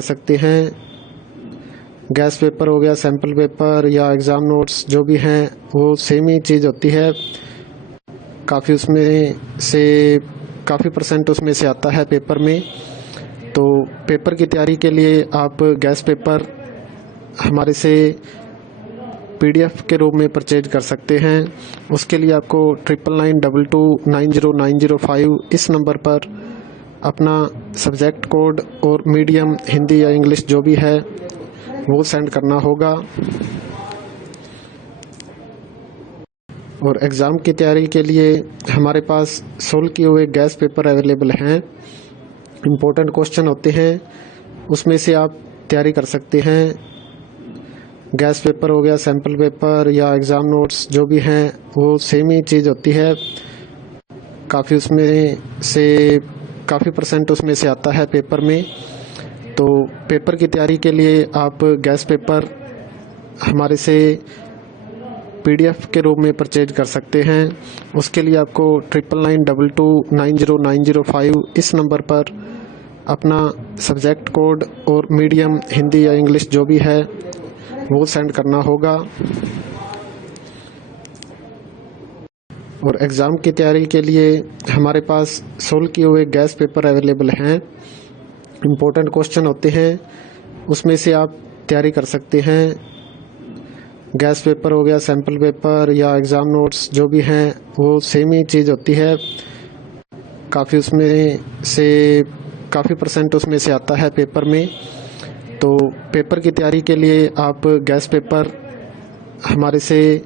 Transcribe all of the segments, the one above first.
कर सकते हैं। गैस पेपर हो गया, सैम्पल पेपर या एग्ज़ाम नोट्स जो भी हैं वो सेम ही चीज़ होती है। काफ़ी उसमें से काफ़ी परसेंट उसमें से आता है पेपर में। तो पेपर की तैयारी के लिए आप गैस पेपर हमारे से PDF के रूप में परचेज कर सकते हैं। उसके लिए आपको 9992290905 इस नंबर पर अपना सब्जेक्ट कोड और मीडियम हिंदी या इंग्लिश जो भी है वो सेंड करना होगा। और एग्ज़ाम की तैयारी के लिए हमारे पास सोल्व किए हुए गैस पेपर अवेलेबल हैं। इम्पोर्टेंट क्वेश्चन होते हैं, उसमें से आप तैयारी कर सकते हैं। गैस पेपर हो गया, सैम्पल पेपर या एग्ज़ाम नोट्स जो भी हैं वो सेम ही चीज़ होती है। काफ़ी उसमें से काफ़ी परसेंट उसमें से आता है पेपर में। तो पेपर की तैयारी के लिए आप गैस पेपर हमारे से PDF के रूप में परचेज कर सकते हैं। उसके लिए आपको 9992290905 इस नंबर पर अपना सब्जेक्ट कोड और मीडियम हिंदी या इंग्लिश जो भी है वो सेंड करना होगा। और एग्ज़ाम की तैयारी के लिए हमारे पास सोल्व किए हुए गैस पेपर अवेलेबल हैं। इम्पोर्टेंट क्वेश्चन होते हैं, उसमें से आप तैयारी कर सकते हैं। गैस पेपर हो गया, सैम्पल पेपर या एग्ज़ाम नोट्स जो भी हैं वो सेम ही चीज़ होती है। काफ़ी उसमें से काफ़ी परसेंट उसमें से आता है पेपर में। तो पेपर की तैयारी के लिए आप गैस पेपर हमारे से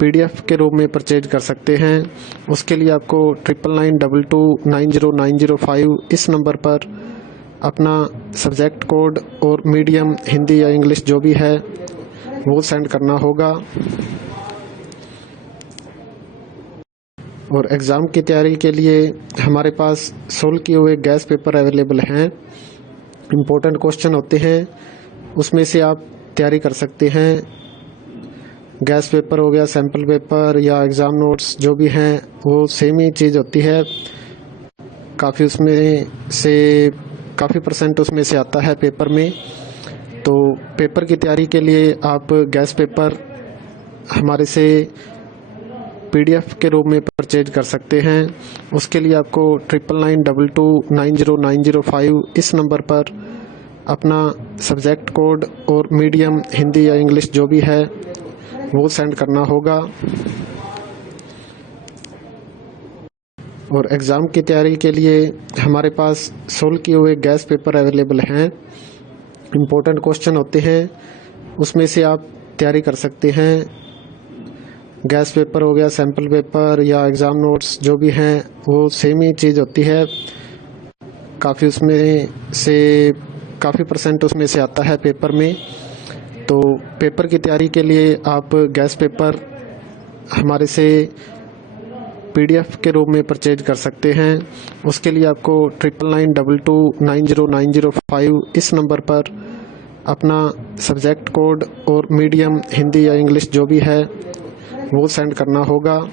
PDF के रूप में परचेज कर सकते हैं। उसके लिए आपको 9992290905 इस नंबर पर अपना सब्जेक्ट कोड और मीडियम हिंदी या इंग्लिश जो भी है वो सेंड करना होगा। और एग्ज़ाम की तैयारी के लिए हमारे पास सोल्व किए हुए गैस पेपर अवेलेबल हैं। इम्पोर्टेंट क्वेश्चन होते हैं, उसमें से आप तैयारी कर सकते हैं। गैस पेपर हो गया, सैम्पल पेपर या एग्ज़ाम नोट्स जो भी हैं वो सेम ही चीज़ होती है। काफ़ी उसमें से काफ़ी परसेंट उसमें से आता है पेपर में। तो पेपर की तैयारी के लिए आप गैस पेपर हमारे से PDF के रूप में परचेज कर सकते हैं। उसके लिए आपको 9992290905 इस नंबर पर अपना सब्जेक्ट कोड और मीडियम हिंदी या इंग्लिश जो भी है वो सेंड करना होगा। और एग्ज़ाम की तैयारी के लिए हमारे पास सोल्व किए हुए गैस पेपर अवेलेबल हैं। इम्पोर्टेंट क्वेश्चन होते हैं, उसमें से आप तैयारी कर सकते हैं। गैस पेपर हो गया, सैम्पल पेपर या एग्ज़ाम नोट्स जो भी हैं वो सेम ही चीज़ होती है। काफ़ी उसमें से काफ़ी परसेंट उसमें से आता है पेपर में। तो पेपर की तैयारी के लिए आप गैस पेपर हमारे से PDF के रूप में परचेज कर सकते हैं। उसके लिए आपको 9992290905 इस नंबर पर अपना सब्जेक्ट कोड और मीडियम हिंदी या इंग्लिश जो भी है वो सेंड करना होगा।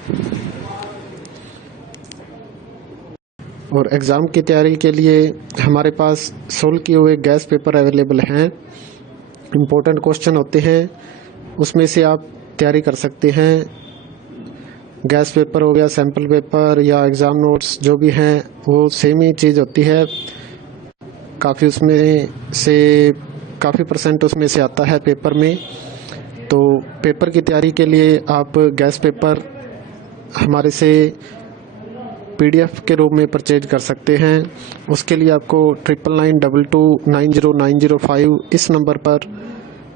और एग्ज़ाम की तैयारी के लिए हमारे पास सोल्व किए हुए गैस पेपर अवेलेबल हैं। इम्पोर्टेंट क्वेश्चन होते हैं, उसमें से आप तैयारी कर सकते हैं। गैस पेपर हो गया, सैम्पल पेपर या एग्ज़ाम नोट्स जो भी हैं वो सेम ही चीज़ होती है। काफ़ी उसमें से काफ़ी परसेंट उसमें से आता है पेपर में। तो पेपर की तैयारी के लिए आप गैस पेपर हमारे से PDF के रूप में परचेज कर सकते हैं। उसके लिए आपको 9992290905 इस नंबर पर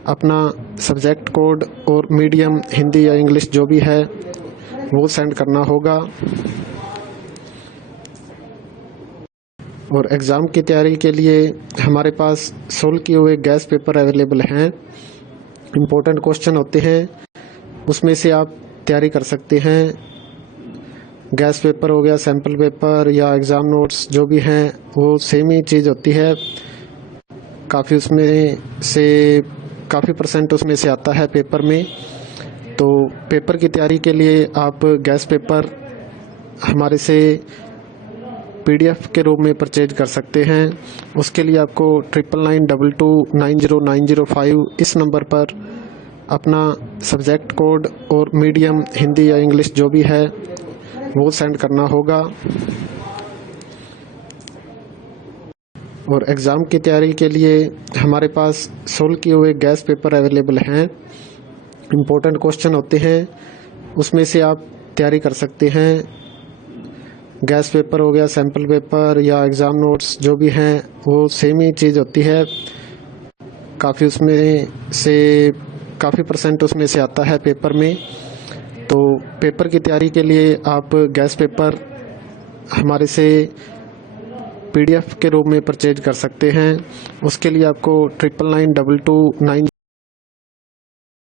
अपना सब्जेक्ट कोड और मीडियम हिंदी या इंग्लिश जो भी है वो सेंड करना होगा। और एग्ज़ाम की तैयारी के लिए हमारे पास सोल्व किए हुए गैस पेपर अवेलेबल हैं। इम्पोर्टेंट क्वेश्चन होते हैं, उसमें से आप तैयारी कर सकते हैं। गैस पेपर हो गया, सैम्पल पेपर या एग्ज़ाम नोट्स जो भी हैं वो सेम ही चीज़ होती है। काफ़ी उसमें से काफ़ी परसेंट उसमें से आता है पेपर में। तो पेपर की तैयारी के लिए आप गैस पेपर हमारे से PDF के रूप में परचेज कर सकते हैं। उसके लिए आपको 9992290905 इस नंबर पर अपना सब्जेक्ट कोड और मीडियम हिंदी या इंग्लिश जो भी है वो सेंड करना होगा। और एग्ज़ाम की तैयारी के लिए हमारे पास सोल्व किए हुए गैस पेपर अवेलेबल हैं। इम्पोर्टेंट क्वेश्चन होते हैं, उसमें से आप तैयारी कर सकते हैं। गैस पेपर हो गया, सैम्पल पेपर या एग्ज़ाम नोट्स जो भी हैं वो सेम ही चीज़ होती है। काफ़ी परसेंट उसमें से आता है पेपर में। तो पेपर की तैयारी के लिए आप गैस पेपर हमारे से PDF के रूप में परचेज कर सकते हैं। उसके लिए आपको 999229